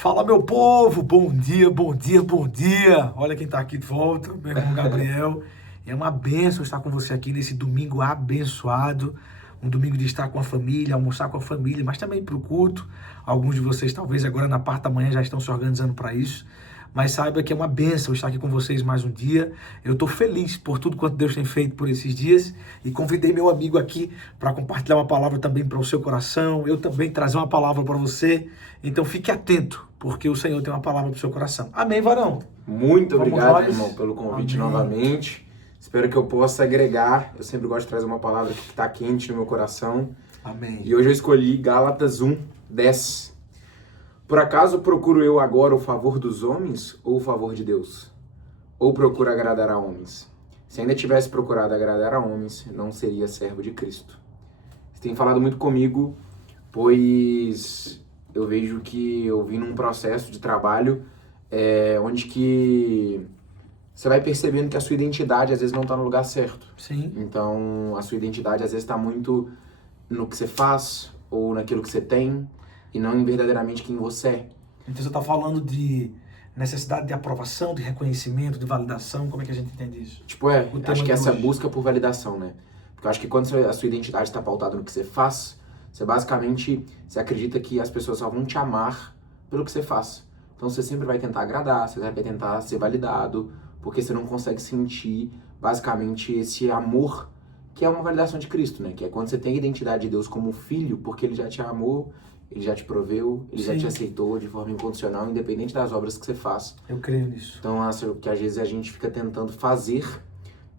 Fala, meu povo, bom dia, bom dia, bom dia. Olha quem tá aqui de volta, meu irmão Gabriel. É uma bênção estar com você aqui nesse domingo abençoado. Um domingo de estar com a família, almoçar com a família, mas também para o culto. Alguns de vocês talvez agora na parte da manhã já estão se organizando para isso. Mas saiba que é uma bênção estar aqui com vocês mais um dia. Eu estou feliz por tudo quanto Deus tem feito por esses dias. E convidei meu amigo aqui para compartilhar uma palavra também para o seu coração. Eu também trazer uma palavra para você. Então fique atento, porque o Senhor tem uma palavra para o seu coração. Amém, varão? Muito obrigado, nós. irmão, pelo convite Amém. Novamente. Espero que eu possa agregar. Eu sempre gosto de trazer uma palavra que está quente no meu coração. Amém. E hoje eu escolhi Gálatas 1:10. Por acaso procuro eu agora o favor dos homens ou o favor de Deus? Ou procuro agradar a homens? Se ainda tivesse procurado agradar a homens, não seria servo de Cristo. Você tem falado muito comigo, pois eu vejo que eu vim num processo de trabalho onde que você vai percebendo que a sua identidade às vezes não está no lugar certo. Sim. Então, a sua identidade às vezes está muito no que você faz ou naquilo que você tem e não em verdadeiramente quem você é. Então você está falando de necessidade de aprovação, de reconhecimento, de validação. Como é que a gente entende isso? Tipo, O tema acho que de essa hoje. busca por validação, né? Porque eu acho que quando a sua identidade está pautada no que você faz, você basicamente você acredita que as pessoas só vão te amar pelo que você faz. Então você sempre vai tentar agradar, você vai tentar ser validado, porque você não consegue sentir basicamente esse amor que é uma validação de Cristo, né? Que é quando você tem a identidade de Deus como filho, porque ele já te amou, ele já te proveu, ele já Sim. te aceitou de forma incondicional, independente das obras que você faz. Eu creio nisso. Então, acho que às vezes a gente fica tentando fazer,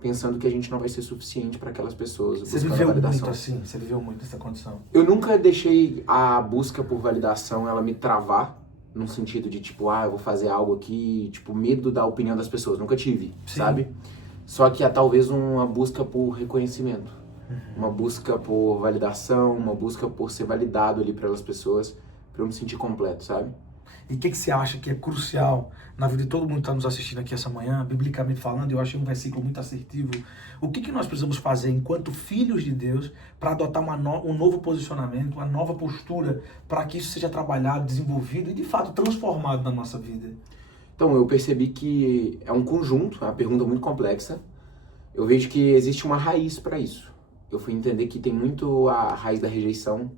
pensando que a gente não vai ser suficiente para aquelas pessoas. Você buscando a viveu validação. muito assim, você viveu muito essa condição. Eu nunca deixei a busca por validação ela me travar, num sentido de tipo, eu vou fazer algo aqui, tipo, medo da opinião das pessoas. Nunca tive, Sim. sabe? Só que é talvez uma busca por reconhecimento. Uma busca por validação, uma busca por ser validado ali pelas pessoas, para eu me sentir completo, sabe? E o que você acha que é crucial na vida de todo mundo que está nos assistindo aqui essa manhã, biblicamente falando? Eu achei um versículo muito assertivo. O que nós precisamos fazer enquanto filhos de Deus para adotar um novo posicionamento, uma nova postura, para que isso seja trabalhado, desenvolvido e, de fato, transformado na nossa vida? Então, eu percebi que é um conjunto, é uma pergunta muito complexa. Eu vejo que existe uma raiz para isso. Eu fui entender que tem muito a raiz da rejeição.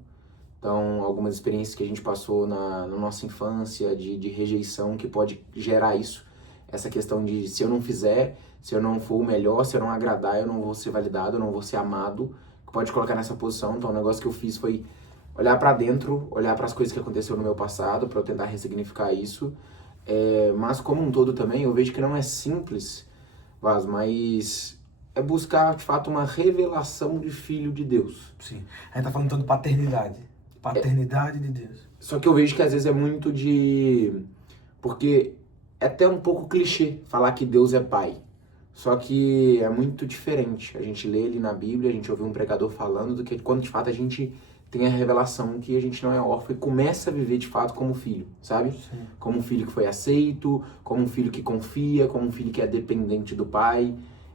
Então, algumas experiências que a gente passou na nossa infância de rejeição que pode gerar isso. Essa questão de se eu não fizer, se eu não for o melhor, se eu não agradar, eu não vou ser validado, eu não vou ser amado. Pode colocar nessa posição. Então, o negócio que eu fiz foi olhar para dentro, olhar para as coisas que aconteceram no meu passado, para eu tentar ressignificar isso. Mas, como um todo também, eu vejo que não é simples, mas é buscar, de fato, uma revelação de filho de Deus. Sim. A gente tá falando então de paternidade. Paternidade de Deus. Só que eu vejo que às vezes é muito porque é até um pouco clichê falar que Deus é pai. Só que é muito diferente. A gente lê ele na Bíblia, a gente ouve um pregador falando, do que quando de fato a gente tem a revelação que a gente não é órfão e começa a viver de fato como filho, sabe? Sim. Como um filho que foi aceito, como um filho que confia, como um filho que é dependente do pai.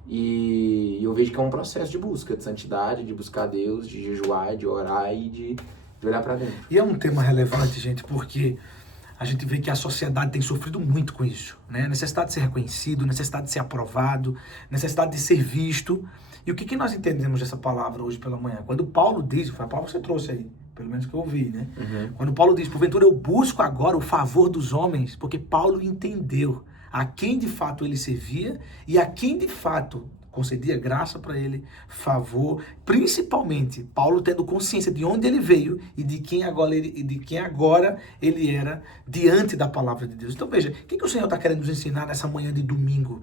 E eu vejo que é um processo de busca, de santidade, de buscar Deus, de jejuar, de orar e de olhar para dentro. E é um tema relevante, gente, porque a gente vê que a sociedade tem sofrido muito com isso, né? Necessidade de ser reconhecido, necessidade de ser aprovado, necessidade de ser visto. E o que nós entendemos dessa palavra hoje pela manhã? Quando Paulo diz, foi a palavra que você trouxe aí, pelo menos que eu ouvi, né? Quando Paulo diz, porventura eu busco agora o favor dos homens, porque Paulo entendeu a quem de fato ele servia e a quem de fato concedia graça para ele, favor, principalmente Paulo tendo consciência de onde ele veio e de quem agora ele era diante da palavra de Deus. Então veja, o que o Senhor está querendo nos ensinar nessa manhã de domingo?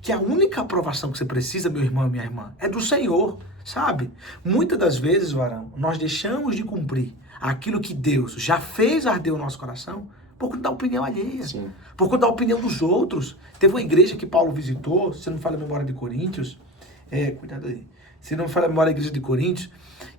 Que a única aprovação que você precisa, meu irmão e minha irmã, é do Senhor, sabe? Muitas das vezes, varão, nós deixamos de cumprir aquilo que Deus já fez arder o nosso coração por conta da opinião alheia, Sim. por conta da opinião dos outros. Teve uma igreja que Paulo visitou, se não me falha a memória de Coríntios, cuidado aí, se não me falha a memória da igreja de Coríntios,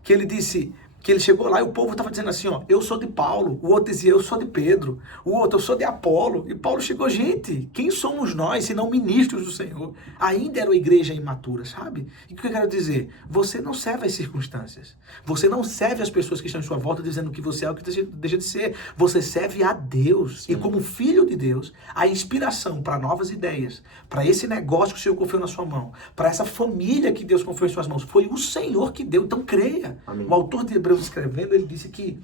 que ele disse, que ele chegou lá e o povo estava dizendo assim, ó, eu sou de Paulo, o outro dizia, eu sou de Pedro, o outro, eu sou de Apolo, e Paulo chegou, gente, quem somos nós, se não ministros do Senhor? Ainda era uma igreja imatura, sabe? E o que eu quero dizer? Você não serve às circunstâncias, você não serve às pessoas que estão em sua volta dizendo que você é o que deixa de ser, você serve a Deus, e como filho de Deus, a inspiração para novas ideias, para esse negócio que o Senhor confiou na sua mão, para essa família que Deus confiou em suas mãos, foi o Senhor que deu, então creia. Amém. O autor de Hebreus escrevendo, ele disse que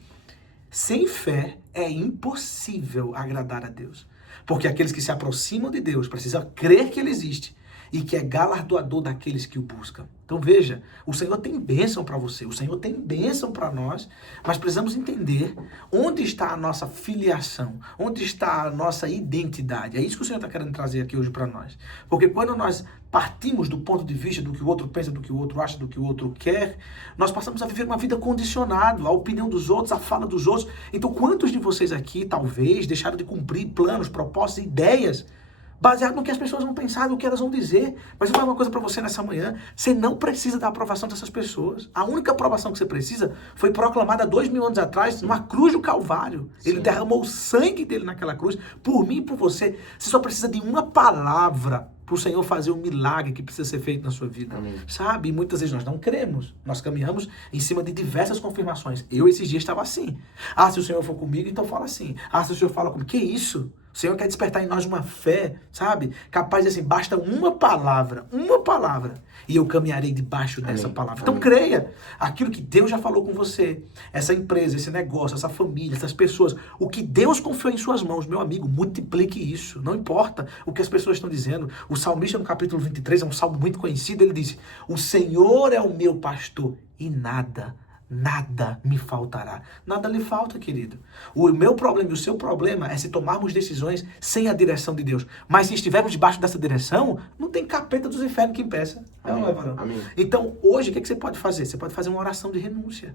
sem fé é impossível agradar a Deus. Porque aqueles que se aproximam de Deus precisam crer que Ele existe e que é galardoador daqueles que o buscam. Então veja, o Senhor tem bênção para você, o Senhor tem bênção para nós, mas precisamos entender onde está a nossa filiação, onde está a nossa identidade. É isso que o Senhor está querendo trazer aqui hoje para nós. Porque quando nós partimos do ponto de vista do que o outro pensa, do que o outro acha, do que o outro quer, nós passamos a viver uma vida condicionada à opinião dos outros, à fala dos outros. Então quantos de vocês aqui, talvez, deixaram de cumprir planos, propostas, ideias, baseado no que as pessoas vão pensar, no que elas vão dizer? Mas eu vou falar uma coisa para você nessa manhã, você não precisa da aprovação dessas pessoas. A única aprovação que você precisa foi proclamada 2000 anos atrás, numa cruz do Calvário. Sim. Ele derramou o sangue dele naquela cruz, por mim e por você. Você só precisa de uma palavra para o Senhor fazer o milagre que precisa ser feito na sua vida. Amém. Sabe? E muitas vezes nós não cremos. Nós caminhamos em cima de diversas confirmações. Eu esses dias estava assim. Ah, se o Senhor for comigo, então fala assim. Ah, se o Senhor fala comigo, que isso? O Senhor quer despertar em nós uma fé, sabe? Capaz de assim, basta uma palavra, e eu caminharei debaixo dessa palavra. Então creia, aquilo que Deus já falou com você, essa empresa, esse negócio, essa família, essas pessoas, o que Deus confiou em suas mãos, meu amigo, multiplique isso, não importa o que as pessoas estão dizendo. O salmista no capítulo 23, é um salmo muito conhecido, ele disse, o Senhor é o meu pastor e nada me faltará. Nada lhe falta, querido. O meu problema e o seu problema é se tomarmos decisões sem a direção de Deus. Mas se estivermos debaixo dessa direção, não tem capeta dos infernos que impeça. Não é, varão? Amém. Então, hoje, o que você pode fazer? Você pode fazer uma oração de renúncia.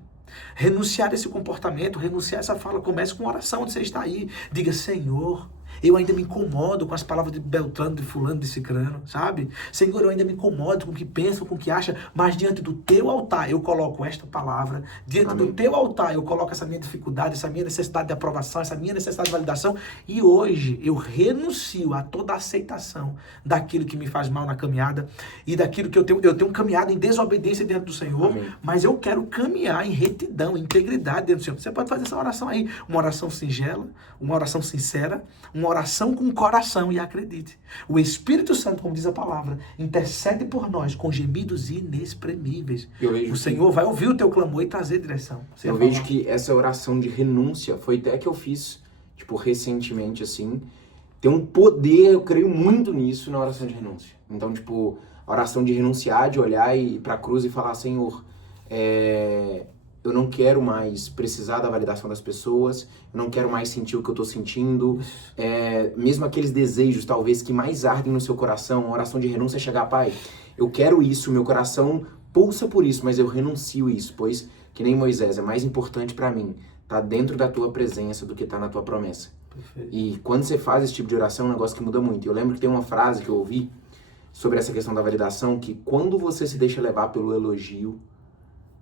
Renunciar a esse comportamento, renunciar a essa fala. Comece com uma oração onde você está aí. Diga, Senhor, eu ainda me incomodo com as palavras de Beltrano, de fulano, de cicrano, sabe? Senhor, eu ainda me incomodo com o que pensa, com o que acha, mas diante do teu altar eu coloco esta palavra, diante do teu altar eu coloco essa minha dificuldade, essa minha necessidade de aprovação, essa minha necessidade de validação, e hoje eu renuncio a toda aceitação daquilo que me faz mal na caminhada e daquilo que eu tenho caminhado em desobediência diante do Senhor. Amém. Mas eu quero caminhar em retidão, em integridade diante do Senhor. Você pode fazer essa oração aí, uma oração singela, uma oração sincera, uma oração com o coração, e acredite, o Espírito Santo, como diz a palavra, intercede por nós com gemidos inexprimíveis. O Senhor vai ouvir o teu clamor e trazer direção. Eu vejo que essa oração de renúncia foi até que eu fiz, tipo, recentemente, assim, tem um poder, eu creio muito nisso na oração de renúncia. Então, tipo, a oração de renunciar, de olhar para a cruz e falar, Senhor, eu não quero mais precisar da validação das pessoas, eu não quero mais sentir o que eu estou sentindo, mesmo aqueles desejos, talvez, que mais ardem no seu coração, a oração de renúncia é chegar, Pai, eu quero isso, meu coração pulsa por isso, mas eu renuncio isso, pois, que nem Moisés, é mais importante para mim tá dentro da tua presença do que tá na tua promessa. Perfeito. E quando você faz esse tipo de oração, é um negócio que muda muito. Eu lembro que tem uma frase que eu ouvi sobre essa questão da validação, que quando você se deixa levar pelo elogio,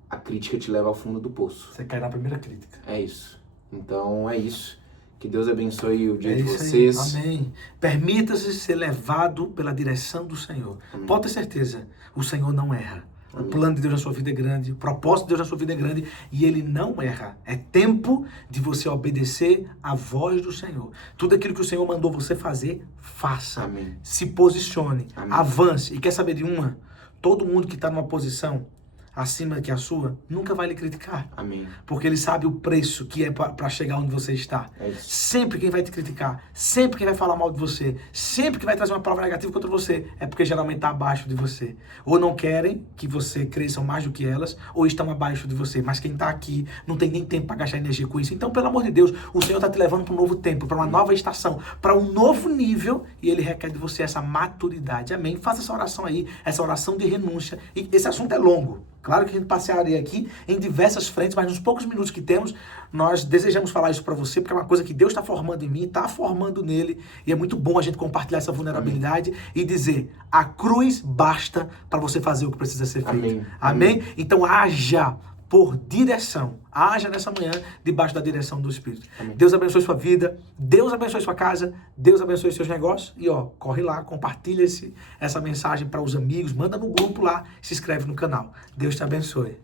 a crítica te leva ao fundo do poço. Você cai na primeira crítica. É isso. Então, é isso. Que Deus abençoe o dia de vocês. Aí. Amém. Permita-se ser levado pela direção do Senhor. Amém. Pode ter certeza, o Senhor não erra. Amém. O plano de Deus na sua vida é grande, o propósito de Deus na sua vida é grande e Ele não erra. É tempo de você obedecer à voz do Senhor. Tudo aquilo que o Senhor mandou você fazer, faça. Amém. Se posicione, amém, avance. E quer saber de uma? Todo mundo que está numa posição acima que a sua, nunca vai lhe criticar. Amém. Porque ele sabe o preço que é para chegar onde você está. É isso. Sempre quem vai te criticar, sempre quem vai falar mal de você, sempre que vai trazer uma palavra negativa contra você, é porque geralmente está abaixo de você. Ou não querem que você cresça mais do que elas, ou estão abaixo de você. Mas quem está aqui não tem nem tempo para gastar energia com isso. Então, pelo amor de Deus, o Senhor está te levando para um novo tempo, para uma nova estação, para um novo nível, e Ele requer de você essa maturidade. Amém? Faça essa oração aí, essa oração de renúncia. E esse assunto é longo. Claro que a gente passearia aqui em diversas frentes, mas nos poucos minutos que temos, nós desejamos falar isso para você, porque é uma coisa que Deus está formando em mim, está formando nele, e é muito bom a gente compartilhar essa vulnerabilidade. Amém. E dizer, a cruz basta para você fazer o que precisa ser feito. Amém. Amém? Então haja por direção. Haja nessa manhã debaixo da direção do Espírito. Amém. Deus abençoe sua vida, Deus abençoe sua casa, Deus abençoe seus negócios. E corre lá, compartilha essa mensagem para os amigos, manda no grupo lá, se inscreve no canal. Deus te abençoe.